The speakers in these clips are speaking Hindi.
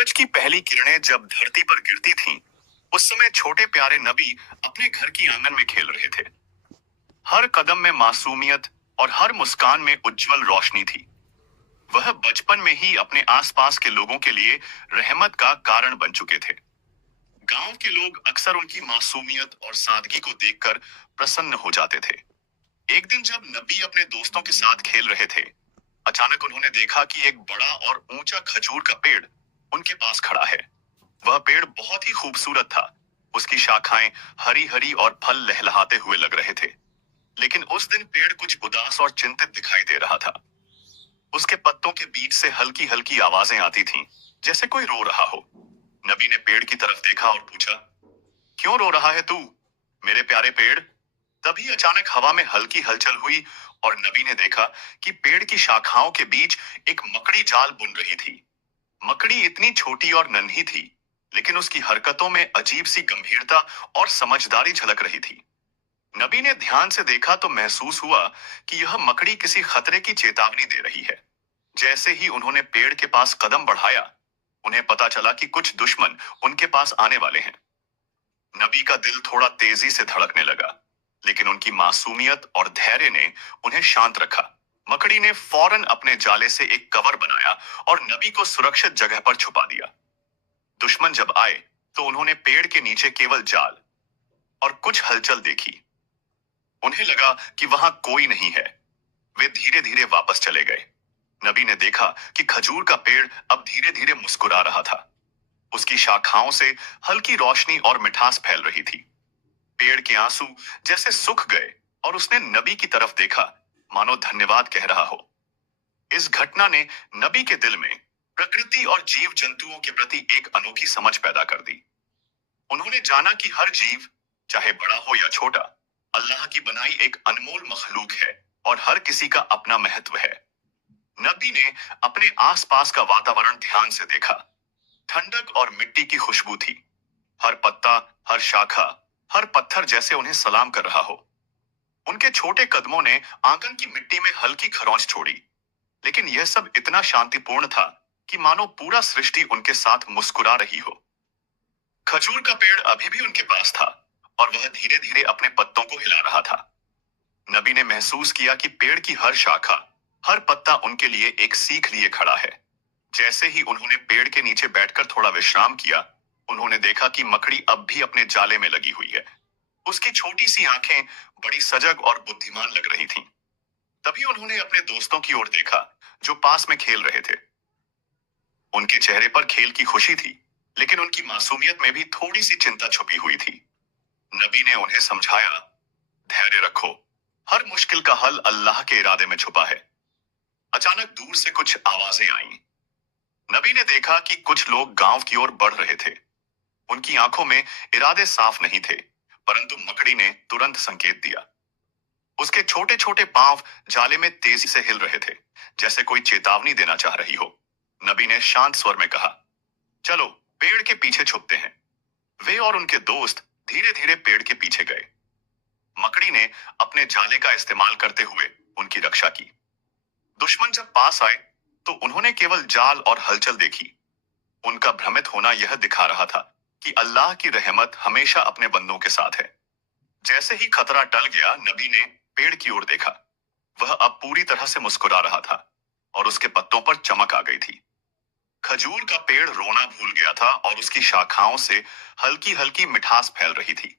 सूरज की पहली किरणें जब धरती पर गिरती थीं, उस समय छोटे प्यारे नबी अपने घर की आंगन में खेल रहे थे। हर कदम में मासूमियत और हर मुस्कान में उज्जवल रोशनी थी। वह बचपन में ही अपने आसपास के लोगों के लिए रहमत का कारण बन चुके थे। गांव के लोग अक्सर उनकी मासूमियत और सादगी को देखकर प्रसन्न हो जाते थे। एक दिन जब नबी अपने दोस्तों के साथ खेल रहे थे, अचानक उन्होंने देखा कि एक बड़ा और ऊंचा खजूर का पेड़ उनके पास खड़ा है। वह पेड़ बहुत ही खूबसूरत था। उसकी शाखाएं हरी हरी और फल लहलहाते हुए लग रहे थे। लेकिन उस दिन पेड़ कुछ उदास और चिंतित दिखाई दे रहा था। उसके पत्तों के बीच से हल्की हल्की आवाजें आती थीं, जैसे कोई रो रहा हो। नबी ने पेड़ की तरफ देखा और पूछा, क्यों रो रहा है तू, मेरे प्यारे पेड़? तभी अचानक हवा में हल्की हलचल हुई और नबी ने देखा कि पेड़ की शाखाओं के बीच एक मकड़ी जाल बुन रही थी। मकड़ी इतनी छोटी और नन्ही थी, लेकिन उसकी हरकतों में अजीब सी गंभीरता और समझदारी झलक रही थी। नबी ने ध्यान से देखा तो महसूस हुआ कि यह मकड़ी किसी खतरे की चेतावनी दे रही है। जैसे ही उन्होंने पेड़ के पास कदम बढ़ाया, उन्हें पता चला कि कुछ दुश्मन उनके पास आने वाले हैं। नबी का दिल थोड़ा तेजी से धड़कने लगा, लेकिन उनकी मासूमियत और धैर्य ने उन्हें शांत रखा। मकड़ी ने फौरन अपने जाले से एक कवर बनाया और नबी को सुरक्षित जगह पर छुपा दिया। दुश्मन जब आए तो उन्होंने पेड़ के नीचे केवल जाल और कुछ हलचल देखी। उन्हें लगा कि वहां कोई नहीं है। वे धीरे धीरे वापस चले गए। नबी ने देखा कि खजूर का पेड़ अब धीरे धीरे मुस्कुरा रहा था। उसकी शाखाओं से हल्की रोशनी और मिठास फैल रही थी। पेड़ के आंसू जैसे सूख गए और उसने नबी की तरफ देखा, मानो धन्यवाद कह रहा हो। इस घटना ने नबी के दिल में प्रकृति और जीव जंतुओं के प्रति एक अनोखी समझ पैदा कर दी। उन्होंने जाना कि हर जीव, चाहे बड़ा हो या छोटा, अल्लाह की बनाई एक अनमोल मखलूक है और हर किसी का अपना महत्व है। नबी ने अपने आसपास का वातावरण ध्यान से देखा। ठंडक और मिट्टी की खुशबू थी। हर पत्ता, हर शाखा, हर पत्थर जैसे उन्हें सलाम कर रहा हो। उनके छोटे कदमों ने आंगन की मिट्टी में हल्की खरोंच छोड़ी, लेकिन यह सब इतना शांतिपूर्ण था कि मानो पूरा सृष्टि उनके साथ मुस्कुरा रही हो। खजूर का पेड़ अभी भी उनके पास था और वह धीरे धीरे अपने पत्तों को हिला रहा था। नबी ने महसूस किया कि पेड़ की हर शाखा, हर पत्ता उनके लिए एक सीख लिए खड़ा है। जैसे ही उन्होंने पेड़ के नीचे बैठकर थोड़ा विश्राम किया, उन्होंने देखा कि मकड़ी अब भी अपने जाले में लगी हुई है। उसकी छोटी सी आंखें बड़ी सजग और बुद्धिमान लग रही थीं। तभी उन्होंने अपने दोस्तों की ओर देखा, जो पास में खेल रहे थे। उनके चेहरे पर खेल की खुशी थी, लेकिन उनकी मासूमियत में भी थोड़ी सी चिंता छुपी हुई थी। नबी ने उन्हें समझाया, धैर्य रखो, हर मुश्किल का हल अल्लाह के इरादे में छुपा है। अचानक दूर से कुछ आवाजें आईं। नबी ने देखा कि कुछ लोग गांव की ओर बढ़ रहे थे। उनकी आंखों में इरादे साफ नहीं थे, परंतु मकड़ी ने तुरंत संकेत दिया। उसके छोटे छोटे पांव जाले में तेजी से हिल रहे थे, जैसे कोई चेतावनी देना चाह रही हो। नबी ने शांत स्वर में कहा, चलो पेड़ के पीछे छुपते हैं। वे और उनके दोस्त धीरे धीरे पेड़ के पीछे गए। मकड़ी ने अपने जाले का इस्तेमाल करते हुए उनकी रक्षा की। दुश्मन जब पास आए तो उन्होंने केवल जाल और हलचल देखी। उनका भ्रमित होना यह दिखा रहा था कि अल्लाह की रहमत हमेशा अपने बंदों के साथ है। जैसे ही खतरा टल गया, नबी ने पेड़ की ओर देखा। वह अब पूरी तरह से मुस्कुरा रहा था और उसके पत्तों पर चमक आ गई थी। खजूर का पेड़ रोना भूल गया था और उसकी शाखाओं से हल्की हल्की मिठास फैल रही थी।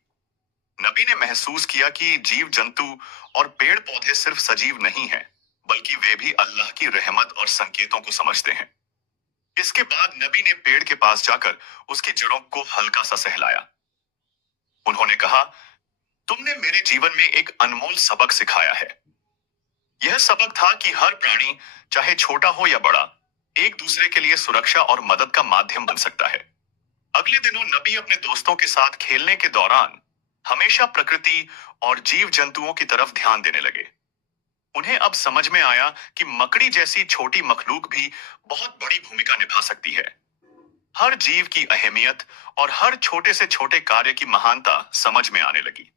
नबी ने महसूस किया कि जीव जंतु और पेड़ पौधे सिर्फ सजीव नहीं हैं, बल्कि वे भी अल्लाह की रहमत और संकेतों को समझते हैं। इसके बाद नबी ने पेड़ के पास जाकर उसकी जड़ों को हल्का सा सहलाया। उन्होंने कहा, तुमने मेरे जीवन में एक अनमोल सबक सिखाया है। यह सबक था कि हर प्राणी, चाहे छोटा हो या बड़ा, एक दूसरे के लिए सुरक्षा और मदद का माध्यम बन सकता है। अगले दिनों नबी अपने दोस्तों के साथ खेलने के दौरान हमेशा प्रकृति और जीव जंतुओं की तरफ ध्यान देने लगे। उन्हें अब समझ में आया कि मकड़ी जैसी छोटी मखलूक भी बहुत बड़ी भूमिका निभा सकती है। हर जीव की अहमियत और हर छोटे से छोटे कार्य की महानता समझ में आने लगी।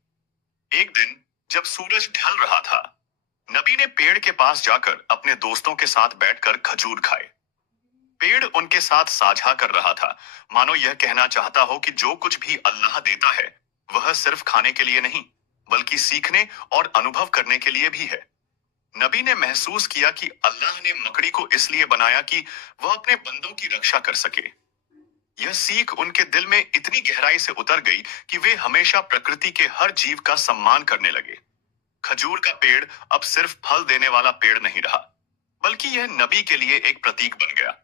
एक दिन जब सूरज ढल रहा था, नबी ने पेड़ के पास जाकर अपने दोस्तों के साथ बैठकर खजूर खाए। पेड़ उनके साथ साझा कर रहा था, मानो यह कहना चाहता हो कि जो कुछ भी अल्लाह देता है वह सिर्फ खाने के लिए नहीं, बल्कि सीखने और अनुभव करने के लिए भी है। नबी ने महसूस किया कि अल्लाह ने मकड़ी को इसलिए बनाया कि वह अपने बंदों की रक्षा कर सके। यह सीख उनके दिल में इतनी गहराई से उतर गई कि वे हमेशा प्रकृति के हर जीव का सम्मान करने लगे। खजूर का पेड़ अब सिर्फ फल देने वाला पेड़ नहीं रहा, बल्कि यह नबी के लिए एक प्रतीक बन गया।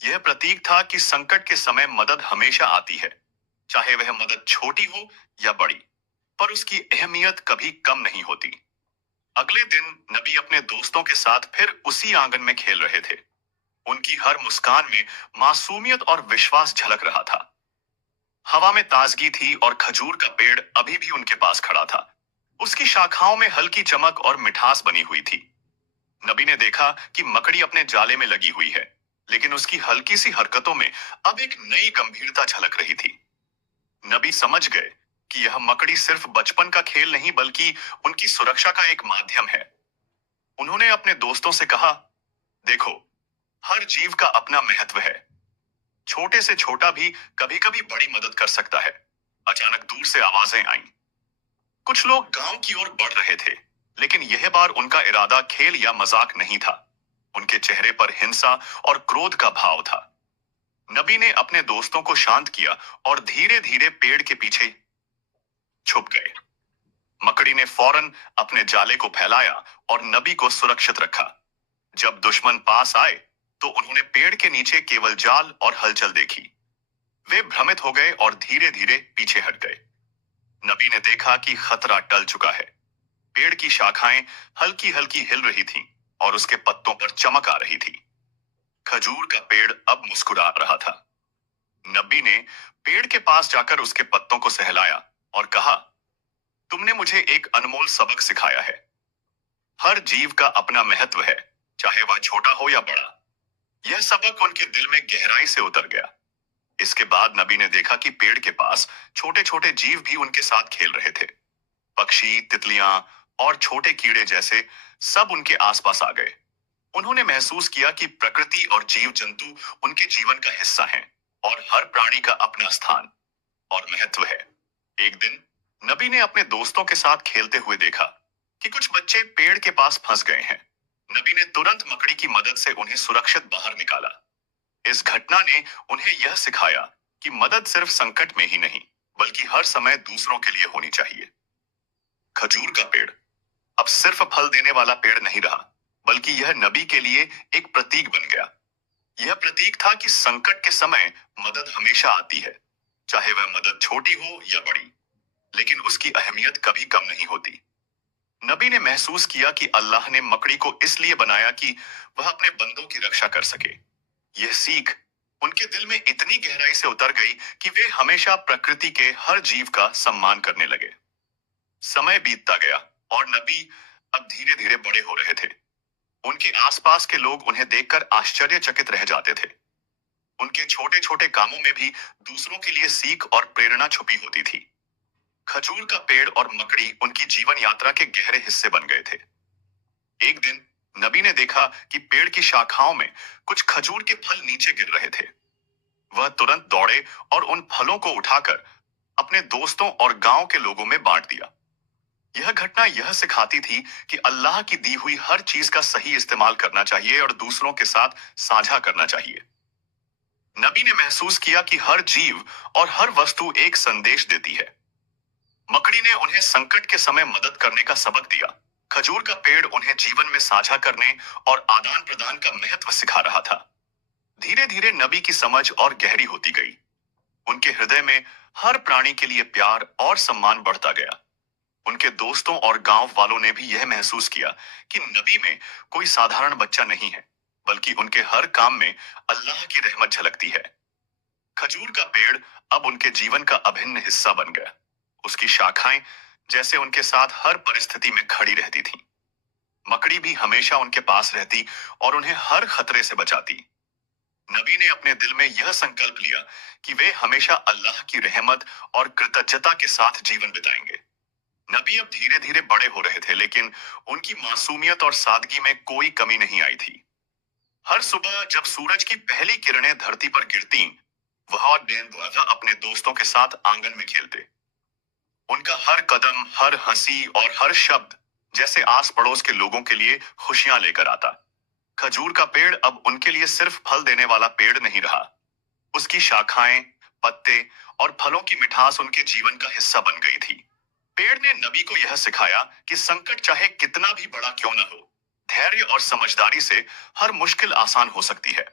यह प्रतीक था कि संकट के समय मदद हमेशा आती है, चाहे वह मदद छोटी हो या बड़ी, पर उसकी अहमियत कभी कम नहीं होती। अगले दिन नबी अपने दोस्तों के साथ फिर उसी आंगन में खेल रहे थे। उनकी हर मुस्कान में मासूमियत और विश्वास झलक रहा था। हवा में ताजगी थी और खजूर का पेड़ अभी भी उनके पास खड़ा था। उसकी शाखाओं में हल्की चमक और मिठास बनी हुई थी। नबी ने देखा कि मकड़ी अपने जाले में लगी हुई है, लेकिन उसकी हल्की सी हरकतों में अब एक नई गंभीरता झलक रही थी। नबी समझ गए कि यह मकड़ी सिर्फ बचपन का खेल नहीं, बल्कि उनकी सुरक्षा का एक माध्यम है। उन्होंने अपने दोस्तों से कहा, देखो, हर जीव का अपना महत्व है। छोटे से छोटा भी कभी कभी बड़ी मदद कर सकता है। अचानक दूर से आवाजें आईं। कुछ लोग गांव की ओर बढ़ रहे थे, लेकिन यह बार उनका इरादा खेल या मजाक नहीं था। उनके चेहरे पर हिंसा और क्रोध का भाव था। नबी ने अपने दोस्तों को शांत किया और धीरे धीरे पेड़ के पीछे छुप गए। मकड़ी ने फौरन अपने जाले को फैलाया और नबी को सुरक्षित रखा। जब दुश्मन पास आए तो उन्होंने पेड़ के नीचे केवल जाल और हलचल देखी। वे भ्रमित हो गए और धीरे धीरे पीछे हट गए। नबी ने देखा कि खतरा टल चुका है। पेड़ की शाखाएं हल्की हल्की हिल रही थीं और उसके पत्तों पर चमक आ रही थी। खजूर का पेड़ अब मुस्कुरा रहा था। नबी ने पेड़ के पास जाकर उसके पत्तों को सहलाया और कहा, तुमने मुझे एक अनमोल सबक सिखाया है। हर जीव का अपना महत्व है, चाहे वह छोटा हो या बड़ा। यह सबक उनके दिल में गहराई से उतर गया। इसके बाद नबी ने देखा कि पेड़ के पास छोटे छोटे जीव भी उनके साथ खेल रहे थे। पक्षी, तितलियां और छोटे कीड़े जैसे सब उनके आसपास आ गए। उन्होंने महसूस किया कि प्रकृति और जीव जंतु उनके जीवन का हिस्सा हैं और हर प्राणी का अपना स्थान और महत्व है। एक दिन नबी ने अपने दोस्तों के साथ खेलते हुए देखा कि कुछ बच्चे पेड़ के पास फंस गए हैं। नबी ने तुरंत मकड़ी की मदद से उन्हें सुरक्षित बाहर निकाला। इस घटना ने उन्हें यह सिखाया कि मदद सिर्फ संकट में ही नहीं, बल्कि हर समय दूसरों के लिए होनी चाहिए। खजूर का पेड़ अब सिर्फ फल देने वाला पेड़ नहीं रहा, बल्कि यह नबी के लिए एक प्रतीक बन गया। यह प्रतीक था कि संकट के समय मदद हमेशा आती है, चाहे वह मदद छोटी हो या बड़ी, लेकिन उसकी अहमियत कभी कम नहीं होती। नबी ने महसूस किया कि अल्लाह ने मकड़ी को इसलिए बनाया कि वह अपने बंदों की रक्षा कर सके। यह सीख उनके दिल में इतनी गहराई से उतर गई कि वे हमेशा प्रकृति के हर जीव का सम्मान करने लगे। समय बीतता गया और नबी अब धीरे धीरे बड़े हो रहे थे। उनके आसपास के लोग उन्हें देखकर आश्चर्यचकित रह जाते थे। उनके छोटे छोटे कामों में भी दूसरों के लिए सीख और प्रेरणा छुपी होती थी। खजूर का पेड़ और मकड़ी उनकी जीवन यात्रा के गहरे हिस्से बन गए थे। एक दिन नबी ने देखा कि पेड़ की शाखाओं में कुछ खजूर के फल नीचे गिर रहे थे। वह तुरंत दौड़े और उन फलों को उठाकर अपने दोस्तों और गांव के लोगों में बांट दिया। यह घटना यह सिखाती थी कि अल्लाह की दी हुई हर चीज का सही इस्तेमाल करना चाहिए और दूसरों के साथ साझा करना चाहिए। नबी ने महसूस किया कि हर जीव और हर वस्तु एक संदेश देती है। मकड़ी ने उन्हें संकट के समय मदद करने का सबक दिया। खजूर का पेड़ उन्हें जीवन में साझा करने और आदान प्रदान का महत्व सिखा रहा था। धीरे धीरे नबी की समझ और गहरी होती गई। उनके हृदय में हर प्राणी के लिए प्यार और सम्मान बढ़ता गया। उनके दोस्तों और गांव वालों ने भी यह महसूस किया कि नबी में कोई साधारण बच्चा नहीं है, बल्कि उनके हर काम में अल्लाह की रहमत झलकती है। खजूर का पेड़ अब उनके जीवन का अभिन्न हिस्सा बन गया। उसकी शाखाएं जैसे उनके साथ हर परिस्थिति में खड़ी रहती थीं। मकड़ी भी हमेशा उनके पास रहती और उन्हें हर खतरे से बचाती। नबी ने अपने दिल में यह संकल्प लिया कि वे हमेशा अल्लाह की रहमत और कृतज्ञता के साथ जीवन बिताएंगे। नबी अब धीरे धीरे बड़े हो रहे थे, लेकिन उनकी मासूमियत और सादगी में कोई कमी नहीं आई थी। हर सुबह जब सूरज की पहली किरणें धरती पर गिरती, वह और गेंदबाज अपने दोस्तों के साथ आंगन में खेलते। उनका हर कदम, हर हंसी और हर शब्द जैसे आस पड़ोस के लोगों के लिए खुशियां लेकर आता। खजूर का पेड़ अब उनके लिए सिर्फ फल देने वाला पेड़ नहीं रहा। उसकी शाखाएं, पत्ते और फलों की मिठास उनके जीवन का हिस्सा बन गई थी। पेड़ ने नबी को यह सिखाया कि संकट चाहे कितना भी बड़ा क्यों न हो, धैर्य और समझदारी से हर मुश्किल आसान हो सकती है।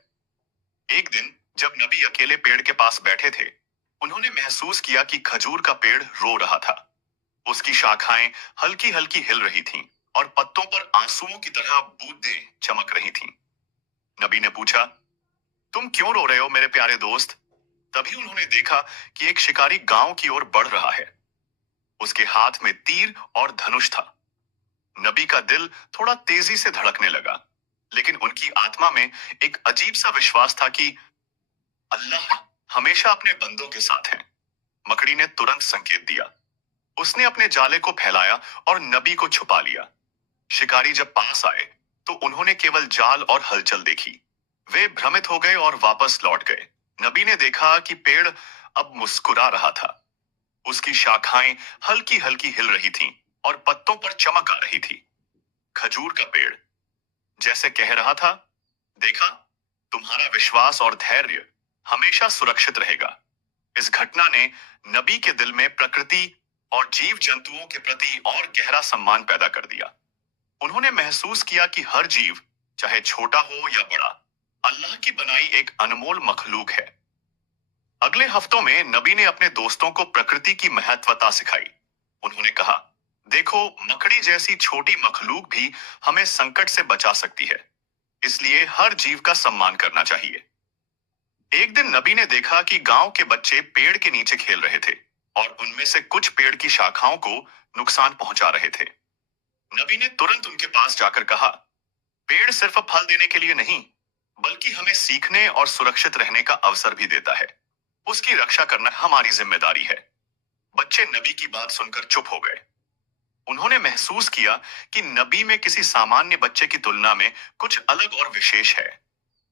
एक दिन जब नबी अकेले पेड़ के पास बैठे थे, उन्होंने महसूस किया कि खजूर का पेड़ रो रहा था। उसकी शाखाएं हल्की हल्की हिल रही थीं और पत्तों पर आंसुओं की तरह बूंदें चमक रही थीं। नबी ने पूछा, तुम क्यों रो रहे हो मेरे प्यारे दोस्त? तभी उन्होंने देखा कि एक शिकारी गांव की ओर बढ़ रहा है। उसके हाथ में तीर और धनुष था। नबी का दिल थोड़ा तेजी से धड़कने लगा, लेकिन उनकी आत्मा में एक अजीब सा विश्वास था कि अल्लाह हमेशा अपने बंदों के साथ है। मकड़ी ने तुरंत संकेत दिया। उसने अपने जाले को फैलाया और नबी को छुपा लिया। शिकारी जब पास आए तो उन्होंने केवल जाल और हलचल देखी। वे भ्रमित हो गए और वापस लौट गए। नबी ने देखा कि पेड़ अब मुस्कुरा रहा था। उसकी शाखाएं हल्की हल्की हिल रही थीं और पत्तों पर चमक आ रही थी। खजूर का पेड़ जैसे कह रहा था, देखा, तुम्हारा विश्वास और धैर्य हमेशा सुरक्षित रहेगा। इस घटना ने नबी के दिल में प्रकृति और जीव जंतुओं के प्रति और गहरा सम्मान पैदा कर दिया। उन्होंने महसूस किया कि हर जीव, चाहे छोटा हो या बड़ा, अल्लाह की बनाई एक अनमोल मखलूक है। अगले हफ्तों में नबी ने अपने दोस्तों को प्रकृति की महत्वता सिखाई। उन्होंने कहा, देखो, मकड़ी जैसी छोटी मखलूक भी हमें संकट से बचा सकती है, इसलिए हर जीव का सम्मान करना चाहिए। एक दिन नबी ने देखा कि गांव के बच्चे पेड़ के नीचे खेल रहे थे और उनमें से कुछ पेड़ की शाखाओं को नुकसान पहुंचा रहे थे। नबी ने तुरंत उनके पास जाकर कहा, पेड़ सिर्फ फल देने के लिए नहीं, बल्कि हमें सीखने और सुरक्षित रहने का अवसर भी देता है। उसकी रक्षा करना हमारी जिम्मेदारी है। बच्चे नबी की बात सुनकर चुप हो गए। उन्होंने महसूस किया कि नबी में किसी सामान्य बच्चे की तुलना में कुछ अलग और विशेष है।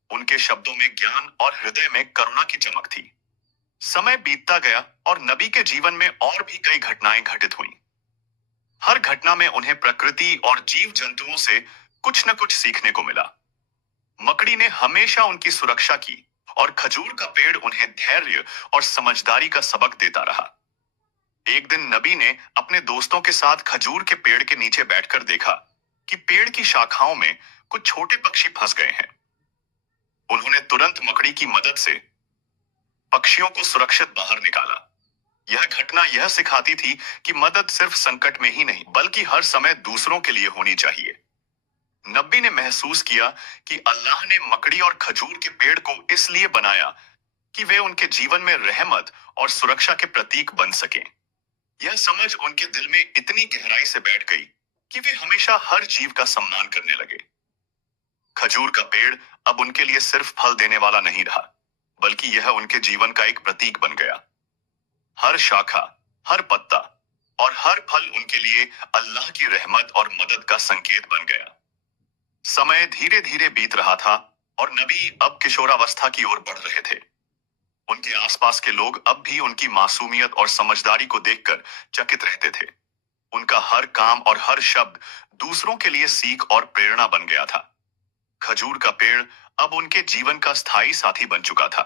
उनके शब्दों में ज्ञान और हृदय में करुणा की चमक थी। समय बीतता गया और नबी के जीवन में और भी कई घटनाएं घटित हुईं। हर घटना में उन्हें प्रकृति और जीव जंतुओं से कुछ न कुछ सीखने को मिला। मकड़ी ने हमेशा उनकी सुरक्षा की और खजूर का पेड़ उन्हें धैर्य और समझदारी का सबक देता रहा। एक दिन नबी ने अपने दोस्तों के साथ खजूर के पेड़ के नीचे बैठकर देखा कि पेड़ की शाखाओं में कुछ छोटे पक्षी फंस गए हैं। उन्होंने तुरंत मकड़ी की मदद से पक्षियों को सुरक्षित बाहर निकाला। यह घटना यह सिखाती थी कि मदद सिर्फ संकट में ही नहीं, बल्कि हर समय दूसरों के लिए होनी चाहिए। नबी ने महसूस किया कि अल्लाह ने मकड़ी और खजूर के पेड़ को इसलिए बनाया कि वे उनके जीवन में रहमत और सुरक्षा के प्रतीक बन सकें। यह समझ उनके दिल में इतनी गहराई से बैठ गई कि वे हमेशा हर जीव का सम्मान करने लगे। खजूर का पेड़ अब उनके लिए सिर्फ फल देने वाला नहीं रहा, बल्कि यह उनके जीवन का एक प्रतीक बन गया। हर शाखा, हर पत्ता और हर फल उनके लिए अल्लाह की रहमत और मदद का संकेत बन गया। समय धीरे धीरे बीत रहा था और नबी अब किशोरावस्था की ओर बढ़ रहे थे। उनके आसपास के लोग अब भी उनकी मासूमियत और समझदारी को देखकर चकित रहते थे। उनका हर काम और हर शब्द दूसरों के लिए सीख और प्रेरणा बन गया था। खजूर का पेड़ अब उनके जीवन का स्थायी साथी बन चुका था।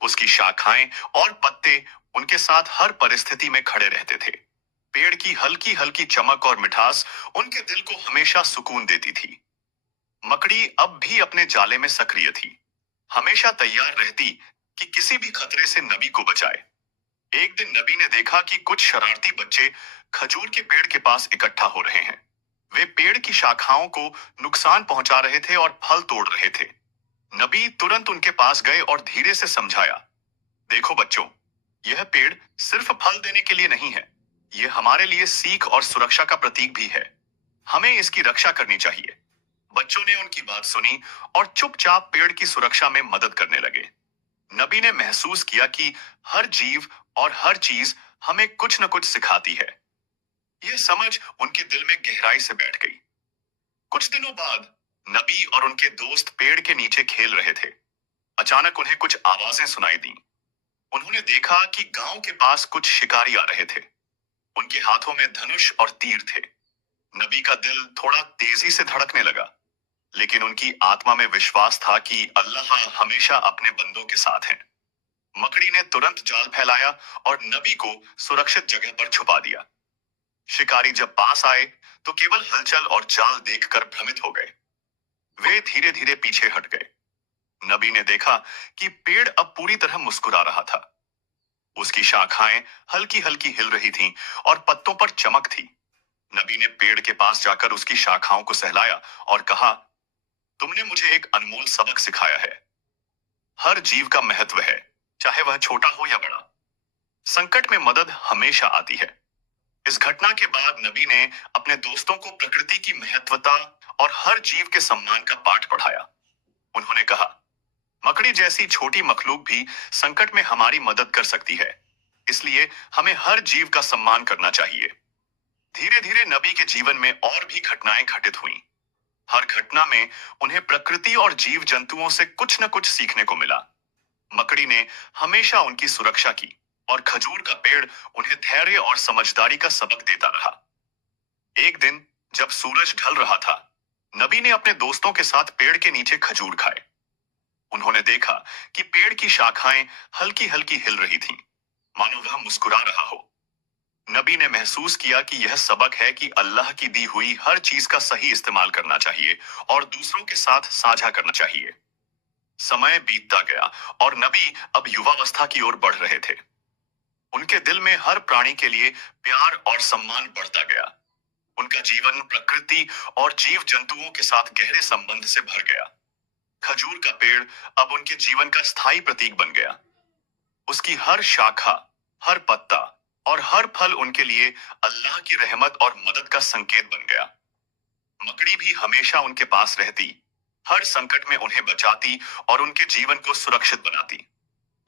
उसकी शाखाएं और पत्ते उनके साथ हर परिस्थिति में खड़े रहते थे। पेड़ की हल्की हल्की चमक और मिठास उनके दिल को हमेशा सुकून देती थी। मकड़ी अब भी अपने जाले में सक्रिय थी, हमेशा तैयार रहती कि किसी भी खतरे से नबी को बचाए। एक दिन नबी ने देखा कि कुछ शरारती बच्चे खजूर के पेड़ के पास इकट्ठा हो रहे हैं। वे पेड़ की शाखाओं को नुकसान पहुंचा रहे थे और फल तोड़ रहे थे। नबी तुरंत उनके पास गए और धीरे से समझाया, देखो बच्चों, यह पेड़ सिर्फ फल देने के लिए नहीं है, यह हमारे लिए सीख और सुरक्षा का प्रतीक भी है। हमें इसकी रक्षा करनी चाहिए। बच्चों ने उनकी बात सुनी और चुपचाप पेड़ की सुरक्षा में मदद करने लगे। नबी ने महसूस किया कि हर जीव और हर चीज हमें कुछ न कुछ सिखाती है। यह समझ उनके दिल में गहराई से बैठ गई। कुछ दिनों बाद नबी और उनके दोस्त पेड़ के नीचे खेल रहे थे। अचानक उन्हें कुछ आवाजें सुनाई दी। उन्होंने देखा कि गांव के पास कुछ शिकारी आ रहे थे। उनके हाथों में धनुष और तीर थे। नबी का दिल थोड़ा तेजी से धड़कने लगा, लेकिन उनकी आत्मा में विश्वास था कि अल्लाह हमेशा अपने बंदों के साथ है। मकड़ी ने तुरंत जाल फैलाया और नबी को सुरक्षित जगह पर छुपा दिया। शिकारी जब पास आए तो केवल हलचल और जाल देखकर भ्रमित हो गए। वे धीरे धीरे पीछे हट गए। नबी ने देखा कि पेड़ अब पूरी तरह मुस्कुरा रहा था। उसकी शाखाएं हल्की हल्की हिल रही थीं और पत्तों पर चमक थी। नबी ने पेड़ के पास जाकर उसकी शाखाओं को सहलाया और कहा, तुमने मुझे एक अनमोल सबक सिखाया है। हर जीव का महत्व है, चाहे वह छोटा हो या बड़ा। संकट में मदद हमेशा आती है। इस घटना के बाद नबी ने अपने दोस्तों को प्रकृति की महत्वता और हर जीव के सम्मान का पाठ पढ़ाया। उन्होंने कहा, मकड़ी जैसी छोटी मखलूक भी संकट में हमारी मदद कर सकती है, इसलिए हमें हर जीव का सम्मान करना चाहिए। धीरे धीरे नबी के जीवन में और भी घटनाएं घटित हुईं। हर घटना में उन्हें प्रकृति और जीव जंतुओं से कुछ न कुछ सीखने को मिला। मकड़ी ने हमेशा उनकी सुरक्षा की और खजूर का पेड़ उन्हें धैर्य और समझदारी का सबक देता रहा। एक दिन जब सूरज ढल रहा था, नबी ने अपने दोस्तों के साथ पेड़ के नीचे खजूर खाए। उन्होंने देखा कि पेड़ की शाखाएं हल्की हल्की हिल रही थीं, मानो वह मुस्कुरा रहा हो। नबी ने महसूस किया कि यह सबक है कि अल्लाह की दी हुई हर चीज का सही इस्तेमाल करना चाहिए और दूसरों के साथ साझा करना चाहिए। समय बीतता गया और नबी अब युवावस्था की ओर बढ़ रहे थे। उनके दिल में हर प्राणी के लिए प्यार और सम्मान बढ़ता गया। उनका जीवन प्रकृति और जीव जंतुओं के साथ गहरे संबंध से भर गया। खजूर का पेड़ अब उनके जीवन का स्थायी प्रतीक बन गया। उसकी हर शाखा, हर पत्ता और हर फल उनके लिए अल्लाह की रहमत और मदद का संकेत बन गया। मकड़ी भी हमेशा उनके पास रहती, हर संकट में उन्हें बचाती और उनके जीवन को सुरक्षित बनाती।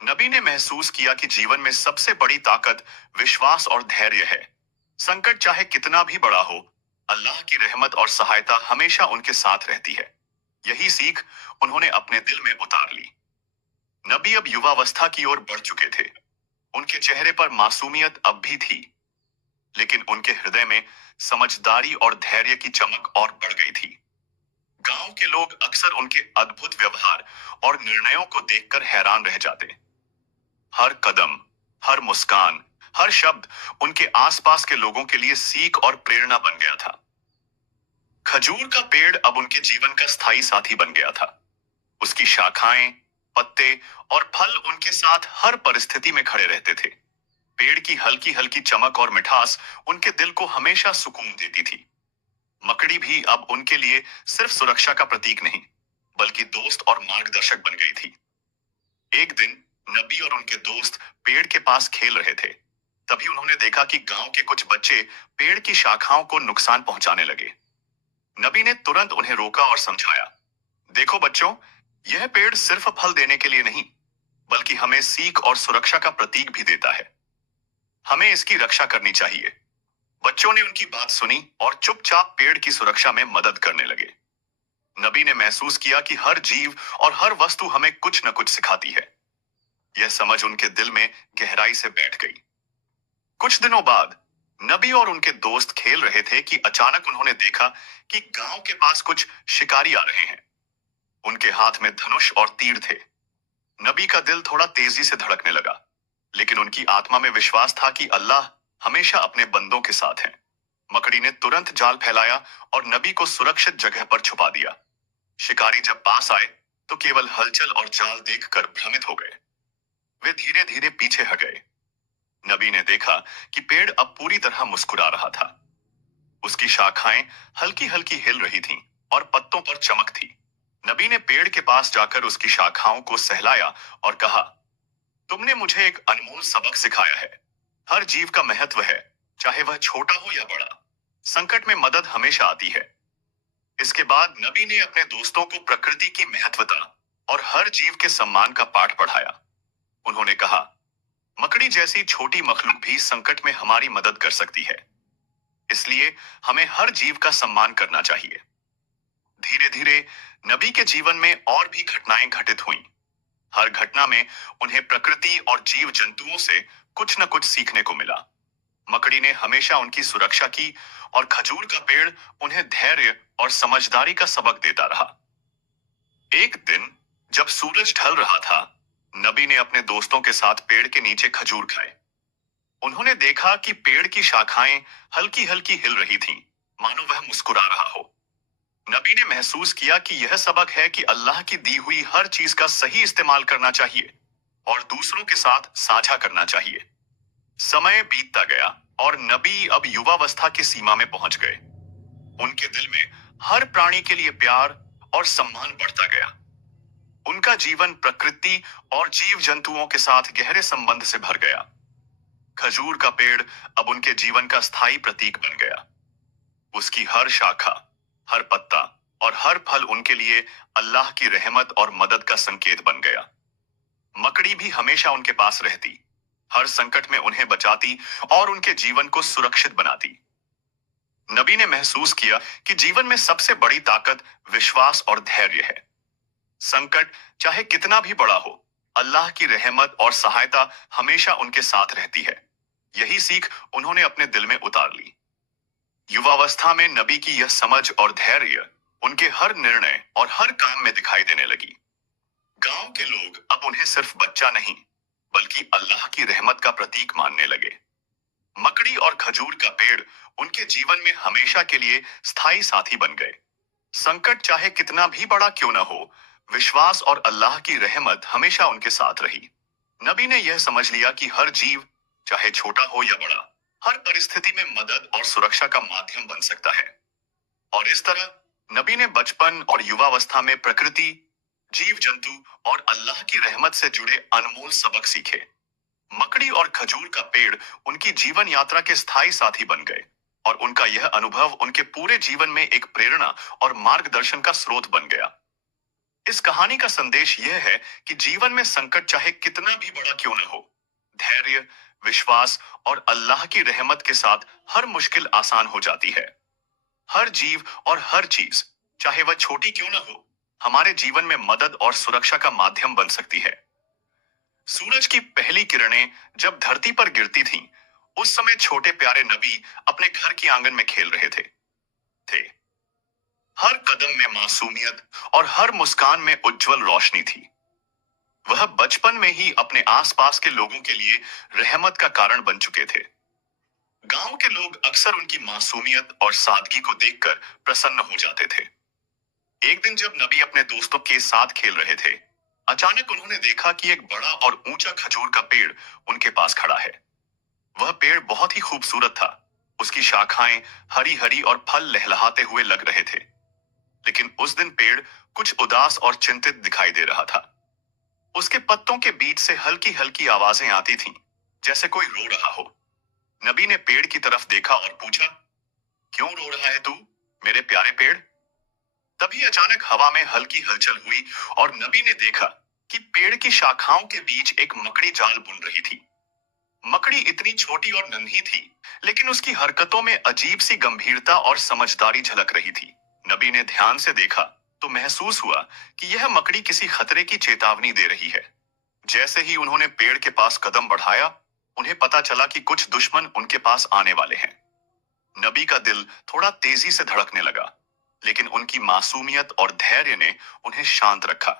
नबी ने महसूस किया कि जीवन में सबसे बड़ी ताकत विश्वास और धैर्य है। संकट चाहे कितना भी बड़ा हो, अल्लाह की रहमत और सहायता हमेशा उनके साथ रहती है। यही सीख उन्होंने अपने दिल में उतार ली। नबी अब युवावस्था की ओर बढ़ चुके थे। उनके चेहरे पर मासूमियत अब भी थी, लेकिन उनके हृदय में समझदारी और धैर्य की चमक और बढ़ गई थी। गांव के लोग अक्सर उनके अद्भुत व्यवहार और निर्णयों को देखकर हैरान रह जाते। हर कदम, हर मुस्कान, हर शब्द उनके आसपास के लोगों के लिए सीख और प्रेरणा बन गया था। खजूर का पेड़ अब उनके जीवन का स्थायी साथी बन गया था। उसकी शाखाएं, पत्ते और फल उनके साथ हर परिस्थिति में खड़े रहते थे। पेड़ की हल्की हल्की चमक और मिठास उनके दिल को हमेशा सुकून देती थी। मकड़ी भी अब उनके लिए सिर्फ सुरक्षा का प्रतीक नहीं, बल्कि दोस्त और मार्गदर्शक बन गई थी। एक दिन नबी और उनके दोस्त पेड़ के पास खेल रहे थे। तभी उन्होंने देखा कि गांव के कुछ बच्चे पेड़ की शाखाओं को नुकसान पहुंचाने लगे। नबी ने तुरंत उन्हें रोका और समझाया, देखो बच्चों, यह पेड़ सिर्फ फल देने के लिए नहीं, बल्कि हमें सीख और सुरक्षा का प्रतीक भी देता है। हमें इसकी रक्षा करनी चाहिए। बच्चों ने उनकी बात सुनी और चुपचाप पेड़ की सुरक्षा में मदद करने लगे। नबी ने महसूस किया कि हर जीव और हर वस्तु हमें कुछ न कुछ सिखाती है। यह समझ उनके दिल में गहराई से बैठ गई। कुछ दिनों बाद नबी और उनके दोस्त खेल रहे थे कि अचानक उन्होंने देखा कि गांव के पास कुछ शिकारी आ रहे हैं। उनके हाथ में धनुष और तीर थे। नबी का दिल थोड़ा तेजी से धड़कने लगा, लेकिन उनकी आत्मा में विश्वास था कि अल्लाह हमेशा अपने बंदों के साथ है। मकड़ी ने तुरंत जाल फैलाया और नबी को सुरक्षित जगह पर छुपा दिया। शिकारी जब पास आए तो केवल हलचल और जाल देखकर भ्रमित हो गए। वे धीरे धीरे पीछे हट गए। नबी ने देखा कि पेड़ अब पूरी तरह मुस्कुरा रहा था। उसकी शाखाएं हल्की हल्की हिल रही थीं और पत्तों पर चमक थी। नबी ने पेड़ के पास जाकर उसकी शाखाओं को सहलाया और कहा, तुमने मुझे एक अनमोल सबक सिखाया है। हर जीव का महत्व है, चाहे वह छोटा हो या बड़ा। संकट में मदद हमेशा आती है। इसके बाद नबी ने अपने दोस्तों को प्रकृति की महत्वता और हर जीव के सम्मान का पाठ पढ़ाया। उन्होंने कहा, मकड़ी जैसी छोटी मखलूक भी संकट में हमारी मदद कर सकती है, इसलिए हमें हर जीव का सम्मान करना चाहिए। धीरे धीरे नबी के जीवन में और भी घटनाएं घटित हुईं। हर घटना में उन्हें प्रकृति और जीव जंतुओं से कुछ न कुछ सीखने को मिला। मकड़ी ने हमेशा उनकी सुरक्षा की और खजूर का पेड़ उन्हें धैर्य और समझदारी का सबक देता रहा। एक दिन जब सूरज ढल रहा था, नबी ने अपने दोस्तों के साथ पेड़ के नीचे खजूर खाए। उन्होंने देखा कि पेड़ की शाखाएं हल्की हल्की हिल रही थीं, मानो वह मुस्कुरा रहा हो। नबी ने महसूस किया कि यह सबक है कि अल्लाह की दी हुई हर चीज का सही इस्तेमाल करना चाहिए और दूसरों के साथ साझा करना चाहिए। समय बीतता गया और नबी अब युवावस्था की सीमा में पहुंच गए। उनके दिल में हर प्राणी के लिए प्यार और सम्मान बढ़ता गया। उनका जीवन प्रकृति और जीव जंतुओं के साथ गहरे संबंध से भर गया। खजूर का पेड़ अब उनके जीवन का स्थायी प्रतीक बन गया। उसकी हर शाखा, हर पत्ता और हर फल उनके लिए अल्लाह की रहमत और मदद का संकेत बन गया। मकड़ी भी हमेशा उनके पास रहती, हर संकट में उन्हें बचाती और उनके जीवन को सुरक्षित बनाती। नबी ने महसूस किया कि जीवन में सबसे बड़ी ताकत विश्वास और धैर्य है। संकट चाहे कितना भी बड़ा हो, अल्लाह की रहमत और सहायता हमेशा उनके साथ रहती है। यही सीख उन्होंने अपने दिल में उतार ली। युवावस्था में नबी की यह समझ और धैर्य उनके हर निर्णय और हर काम में दिखाई देने लगी। गांव के लोग अब उन्हें सिर्फ बच्चा नहीं, बल्कि अल्लाह की रहमत का प्रतीक मानने लगे। मकड़ी और खजूर का पेड़ उनके जीवन में हमेशा के लिए स्थायी साथी बन गए। संकट चाहे कितना भी बड़ा क्यों न हो, विश्वास और अल्लाह की रहमत हमेशा उनके साथ रही। नबी ने यह समझ लिया कि हर जीव, चाहे छोटा हो या बड़ा, हर परिस्थिति में मदद और सुरक्षा का माध्यम बन सकता है। और इस तरह नबी ने बचपन और युवावस्था में प्रकृति, जीव जंतु और अल्लाह की रहमत से जुड़े अनमोल सबक सीखे। मकड़ी और खजूर का पेड़ उनकी जीवन यात्रा के स्थायी साथी बन गए और उनका यह अनुभव उनके पूरे जीवन में एक प्रेरणा और मार्गदर्शन का स्रोत बन गया। इस कहानी का संदेश यह है कि जीवन में संकट चाहे कितना भी बड़ा क्यों न हो, धैर्य, विश्वास और अल्लाह की रहमत के साथ हर मुश्किल आसान हो जाती है। हर जीव और हर चीज, चाहे वह छोटी क्यों न हो, हमारे जीवन में मदद और सुरक्षा का माध्यम बन सकती है। सूरज की पहली किरणें जब धरती पर गिरती थीं, उस समय छोटे प्यारे नबी अपने घर के आंगन में खेल रहे थे। हर कदम में मासूमियत और हर मुस्कान में उज्जवल रोशनी थी। वह बचपन में ही अपने आसपास के लोगों के लिए रहमत का कारण बन चुके थे। गांव के लोग अक्सर उनकी मासूमियत और सादगी को देखकर प्रसन्न हो जाते थे। एक दिन जब नबी अपने दोस्तों के साथ खेल रहे थे, अचानक उन्होंने देखा कि एक बड़ा और ऊंचा खजूर का पेड़ उनके पास खड़ा है। वह पेड़ बहुत ही खूबसूरत था। उसकी शाखाएं हरी हरी और फल लहलहाते हुए लग रहे थे। लेकिन उस दिन पेड़ कुछ उदास और चिंतित दिखाई दे रहा था। उसके पत्तों के बीच से हल्की हल्की आवाजें आती थीं, जैसे कोई रो रहा हो। नबी ने पेड़ की तरफ देखा और पूछा, क्यों रो रहा है तू, मेरे प्यारे पेड़? तभी अचानक हवा में हल्की हलचल हुई और नबी ने देखा कि पेड़ की शाखाओं के बीच एक मकड़ी जाल बुन रही थी। मकड़ी इतनी छोटी और नन्ही थी, लेकिन उसकी हरकतों में अजीब सी गंभीरता और समझदारी झलक रही थी। नबी ने ध्यान से देखा तो महसूस हुआ कि यह मकड़ी किसी खतरे की चेतावनी दे रही है। जैसे ही उन्होंने पेड़ के पास कदम बढ़ाया, उन्हें पता चला कि कुछ दुश्मन उनके पास आने वाले हैं। नबी का दिल थोड़ा तेजी से धड़कने लगा, लेकिन उनकी मासूमियत और धैर्य ने उन्हें शांत रखा।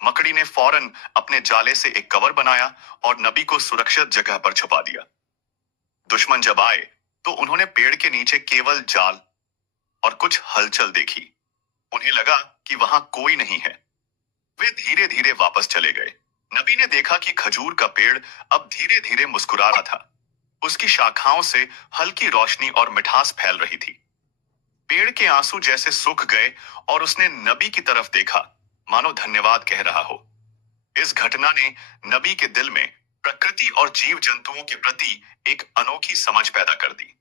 मकड़ी ने फौरन अपने जाले से एक कवर बनाया और नबी को सुरक्षित जगह पर छुपा दिया। दुश्मन जब आए तो उन्होंने पेड़ के नीचे केवल जाल और कुछ हलचल देखी। उन्हें लगा कि वहां कोई नहीं है। वे धीरे धीरे वापस चले गए। नबी ने देखा कि खजूर का पेड़ अब धीरे धीरे मुस्कुरा रहा था। उसकी शाखाओं से हल्की रोशनी और मिठास फैल रही थी। पेड़ के आंसू जैसे सूख गए और उसने नबी की तरफ देखा, मानो धन्यवाद कह रहा हो। इस घटना ने नबी के दिल में प्रकृति और जीव जंतुओं के प्रति एक अनोखी समझ पैदा कर दी।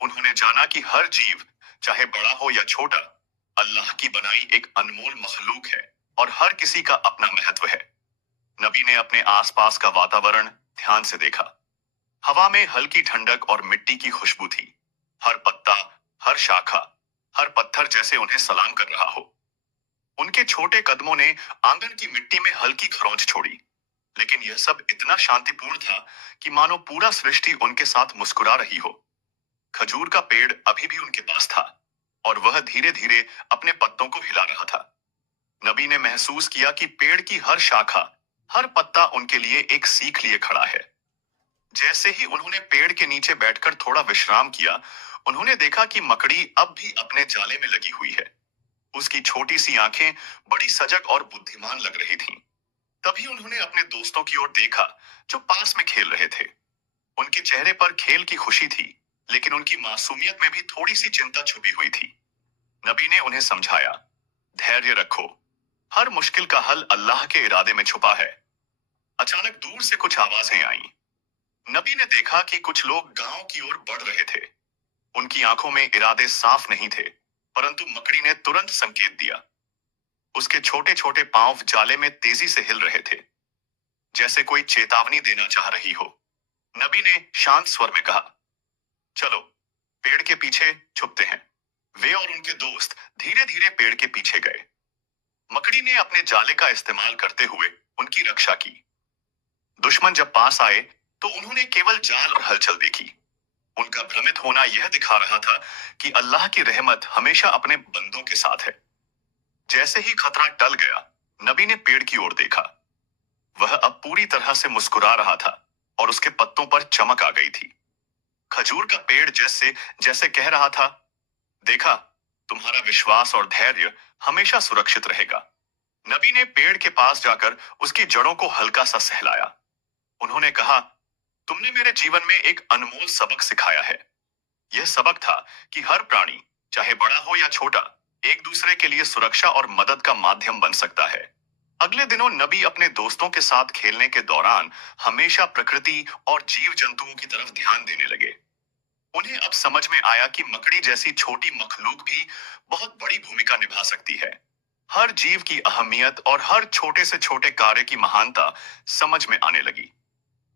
उन्होंने जाना कि हर जीव, चाहे बड़ा हो या छोटा, अल्लाह की बनाई एक अनमोल मखलूक है और हर किसी का अपना महत्व है। नबी ने अपने आसपास का वातावरण ध्यान से देखा। हवा में हल्की ठंडक और मिट्टी की खुशबू थी। हर पत्ता, हर शाखा, हर पत्थर जैसे उन्हें सलाम कर रहा हो। उनके छोटे कदमों ने आंगन की मिट्टी में हल्की खरोंच छोड़ी, लेकिन यह सब इतना शांतिपूर्ण था कि मानो पूरा सृष्टि उनके साथ मुस्कुरा रही हो। खजूर का पेड़ अभी भी उनके पास था और वह धीरे धीरे अपने पत्तों को हिला रहा था। नबी ने महसूस किया कि पेड़ की हर शाखा, हर पत्ता उनके लिए एक सीख लिए खड़ा है। जैसे ही उन्होंने पेड़ के नीचे बैठकर थोड़ा विश्राम किया, उन्होंने देखा कि मकड़ी अब भी अपने जाले में लगी हुई है। उसकी छोटी सी आंखें बड़ी सजग और बुद्धिमान लग रही थीं। तभी उन्होंने अपने दोस्तों की ओर देखा, जो पास में खेल रहे थे। उनके चेहरे पर खेल की खुशी थी, लेकिन उनकी मासूमियत में भी थोड़ी सी चिंता छुपी हुई थी। नबी ने उन्हें समझाया, धैर्य रखो, हर मुश्किल का हल अल्लाह के इरादे में छुपा है। अचानक दूर से कुछ आवाजें आईं। नबी ने देखा कि कुछ लोग गांव की ओर बढ़ रहे थे। उनकी आंखों में इरादे साफ नहीं थे, परंतु मकड़ी ने तुरंत संकेत दिया। उसके छोटे छोटे पांव जाले में तेजी से हिल रहे थे, जैसे कोई चेतावनी देना चाह रही हो। नबी ने शांत स्वर में कहा, चलो पेड़ के पीछे छुपते हैं। वे और उनके दोस्त धीरे धीरे पेड़ के पीछे गए। मकड़ी ने अपने जाले का इस्तेमाल करते हुए उनकी रक्षा की। दुश्मन जब पास आए तो उन्होंने केवल जाल और हलचल देखी। उनका भ्रमित होना यह दिखा रहा था कि अल्लाह की रहमत हमेशा अपने बंदों के साथ है। जैसे ही खतरा टल गया, नबी ने पेड़ की ओर देखा। वह अब पूरी तरह से मुस्कुरा रहा था और उसके पत्तों पर चमक आ गई थी। खजूर का पेड़ जैसे जैसे कह रहा था, देखा, तुम्हारा विश्वास और धैर्य हमेशा सुरक्षित रहेगा। नबी ने पेड़ के पास जाकर उसकी जड़ों को हल्का सा सहलाया। उन्होंने कहा, तुमने मेरे जीवन में एक अनमोल सबक सिखाया है। यह सबक था कि हर प्राणी, चाहे बड़ा हो या छोटा, एक दूसरे के लिए सुरक्षा और मदद का माध्यम बन सकता है। अगले दिनों नबी अपने दोस्तों के साथ खेलने के दौरान हमेशा प्रकृति और जीव जंतुओं की तरफ ध्यान देने लगे। उन्हें अब समझ में आया कि मकड़ी जैसी छोटी मखलूक भी बहुत बड़ी भूमिका निभा सकती है। हर जीव की अहमियत और हर छोटे से छोटे कार्य की महानता समझ में आने लगी।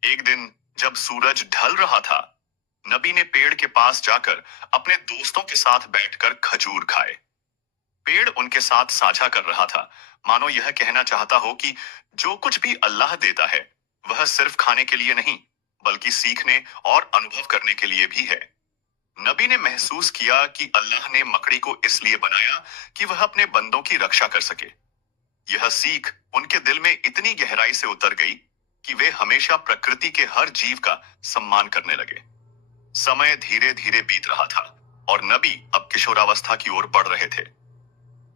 एक दिन जब सूरज ढल रहा था, नबी ने पेड़ के पास जाकर अपने दोस्तों के साथ बैठकर खजूर खाए। पेड़ उनके साथ साझा कर रहा था, मानो यह कहना चाहता हो कि जो कुछ भी अल्लाह देता है, वह सिर्फ खाने के लिए नहीं, बल्कि सीखने और अनुभव करने के लिए भी है। नबी ने महसूस किया कि अल्लाह ने मकड़ी को इसलिए बनाया कि वह अपने बंदों की रक्षा कर सके। यह सीख उनके दिल में इतनी गहराई से उतर गई कि वे हमेशा प्रकृति के हर जीव का सम्मान करने लगे। समय धीरे धीरे बीत रहा था और नबी अब किशोरावस्था की ओर बढ़ रहे थे।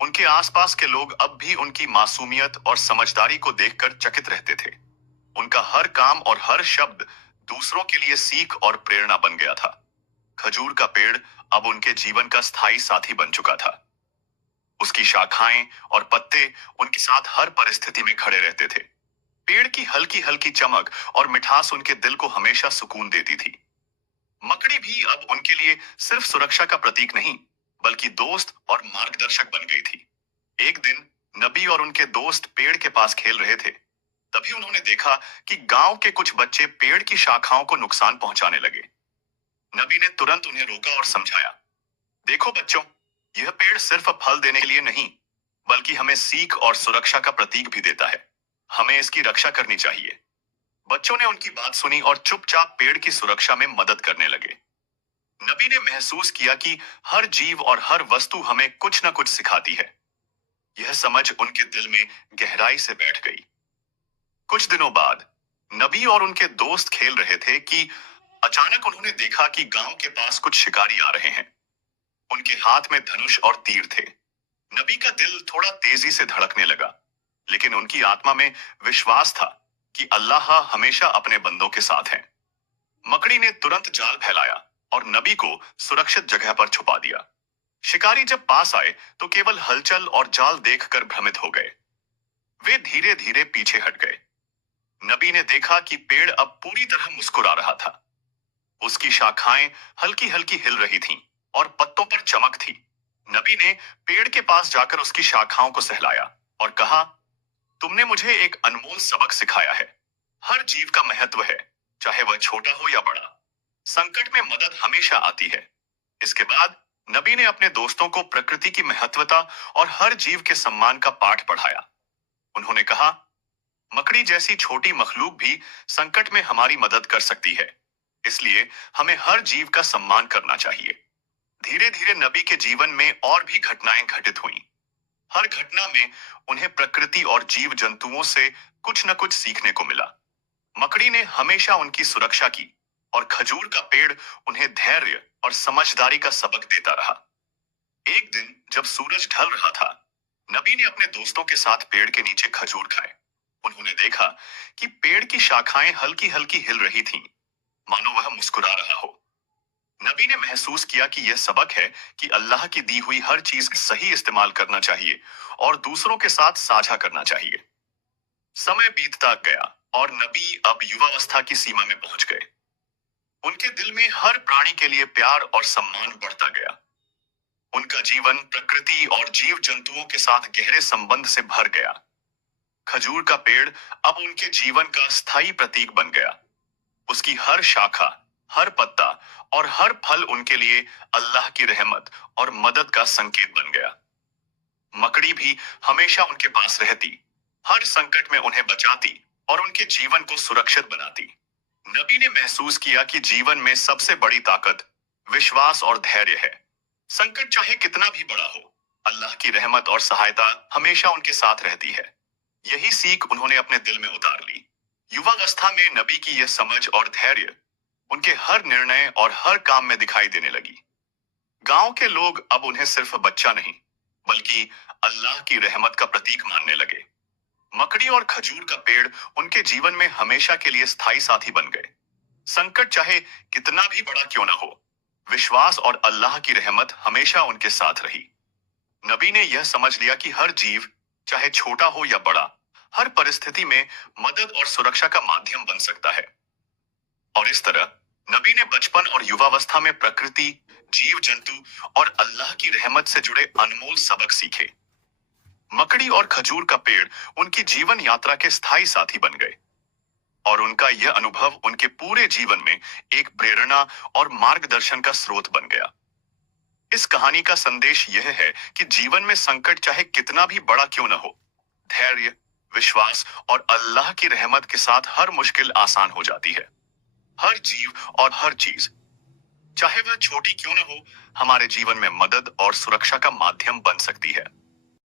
उनके आसपास के लोग अब भी उनकी मासूमियत और समझदारी को देखकर चकित रहते थे। उनका हर काम और हर शब्द दूसरों के लिए सीख और प्रेरणा बन गया था। खजूर का पेड़ अब उनके जीवन का स्थायी साथी बन चुका था। उसकी शाखाएं और पत्ते उनके साथ हर परिस्थिति में खड़े रहते थे। पेड़ की हल्की हल्की चमक और मिठास उनके दिल को हमेशा सुकून देती थी। मकड़ी भी अब उनके लिए सिर्फ सुरक्षा का प्रतीक नहीं, बल्कि दोस्त और मार्गदर्शक बन गई थी। एक दिन नबी और उनके दोस्त पेड़ के पास खेल रहे थे। तभी उन्होंने देखा कि गांव के कुछ बच्चे पेड़ की शाखाओं को नुकसान पहुंचाने लगे। नबी ने तुरंत उन्हें रोका और समझाया, देखो बच्चों, यह पेड़ सिर्फ फल देने के लिए नहीं, बल्कि हमें सीख और सुरक्षा का प्रतीक भी देता है। हमें इसकी रक्षा करनी चाहिए। बच्चों ने उनकी बात सुनी और चुपचाप पेड़ की सुरक्षा में मदद करने लगे। नबी ने महसूस किया कि हर जीव और हर वस्तु हमें कुछ न कुछ सिखाती है। यह समझ उनके दिल में गहराई से बैठ गई। कुछ दिनों बाद नबी और उनके दोस्त खेल रहे थे कि अचानक उन्होंने देखा कि गांव के पास कुछ शिकारी आ रहे हैं। उनके हाथ में धनुष और तीर थे। नबी का दिल थोड़ा तेजी से धड़कने लगा, लेकिन उनकी आत्मा में विश्वास था कि अल्लाह हमेशा अपने बंदों के साथ है। मकड़ी ने तुरंत जाल फैलाया और नबी को सुरक्षित जगह पर छुपा दिया। शिकारी जब पास आए तो केवल हलचल और जाल देखकर भ्रमित हो गए। वे धीरे धीरे पीछे हट गए। नबी ने देखा कि पेड़ अब पूरी तरह मुस्कुरा रहा था। उसकी शाखाएं हल्की हल्की हिल रही थीं और पत्तों पर चमक थी। नबी ने पेड़ के पास जाकर उसकी शाखाओं को सहलाया और कहा, तुमने मुझे एक अनमोल सबक सिखाया है। हर जीव का महत्व है, चाहे वह छोटा हो या बड़ा। संकट में मदद हमेशा आती है। इसके बाद नबी ने अपने दोस्तों को प्रकृति की महत्वता और हर जीव के सम्मान का पाठ पढ़ाया। उन्होंने कहा, मकड़ी जैसी छोटी मखलूक भी संकट में हमारी मदद कर सकती है, इसलिए हमें हर जीव का सम्मान करना चाहिए। धीरे धीरे नबी के जीवन में और भी घटनाएं घटित हुईं। हर घटना में उन्हें प्रकृति और जीव जंतुओं से कुछ न कुछ सीखने को मिला। मकड़ी ने हमेशा उनकी सुरक्षा की और खजूर का पेड़ उन्हें धैर्य और समझदारी का सबक देता रहा। एक दिन जब सूरज ढल रहा था, नबी ने अपने दोस्तों के साथ पेड़ के नीचे खजूर खाए। उन्होंने देखा कि पेड़ की शाखाएं हल्की हल्की हिल रही थीं, मानो वह मुस्कुरा रहा हो। नबी ने महसूस किया कि यह सबक है कि अल्लाह की दी हुई हर चीज का सही इस्तेमाल करना चाहिए और दूसरों के साथ साझा करना चाहिए। समय बीतता गया और नबी अब युवावस्था की सीमा में पहुंच गए। उनके दिल में हर प्राणी के लिए प्यार और सम्मान बढ़ता गया। उनका जीवन प्रकृति और जीव जंतुओं के साथ गहरे संबंध से भर गया। खजूर का पेड़ अब उनके जीवन का स्थायी प्रतीक बन गया। उसकी हर शाखा, हर पत्ता और हर फल उनके लिए अल्लाह की रहमत और मदद का संकेत बन गया। मकड़ी भी हमेशा उनके पास रहती, हर संकट में उन्हें बचाती और उनके जीवन को सुरक्षित बनाती। नबी ने महसूस किया कि जीवन में सबसे बड़ी ताकत विश्वास और धैर्य है। संकट चाहे कितना भी बड़ा हो, अल्लाह की रहमत और सहायता हमेशा उनके साथ रहती है। यही सीख उन्होंने अपने दिल में उतार ली। युवावस्था में नबी की यह समझ और धैर्य उनके हर निर्णय और हर काम में दिखाई देने लगी। गांव के लोग अब उन्हें सिर्फ बच्चा नहीं, बल्कि अल्लाह की रहमत का प्रतीक मानने लगे। मकड़ी और खजूर का पेड़ उनके जीवन में हमेशा के लिए स्थायी साथी बन गए। संकट चाहे कितना भी बड़ा क्यों ना हो, विश्वास और अल्लाह की रहमत हमेशा उनके साथ रही। नबी ने यह समझ लिया कि हर जीव, चाहे छोटा हो या बड़ा, हर परिस्थिति में मदद और सुरक्षा का माध्यम बन सकता है। और इस तरह नबी ने बचपन और युवावस्था में प्रकृति, जीव जंतु और अल्लाह की रहमत से जुड़े अनमोल सबक सीखे। मकड़ी और खजूर का पेड़ उनकी जीवन यात्रा के स्थायी साथी बन गए और उनका यह अनुभव उनके पूरे जीवन में एक प्रेरणा और मार्गदर्शन का स्रोत बन गया। इस कहानी का संदेश यह है कि जीवन में संकट चाहे कितना भी बड़ा क्यों न हो, धैर्य, विश्वास और अल्लाह की रहमत के साथ हर मुश्किल आसान हो जाती है। हर जीव और हर चीज, चाहे वह छोटी क्यों न हो, हमारे जीवन में मदद और सुरक्षा का माध्यम बन सकती है।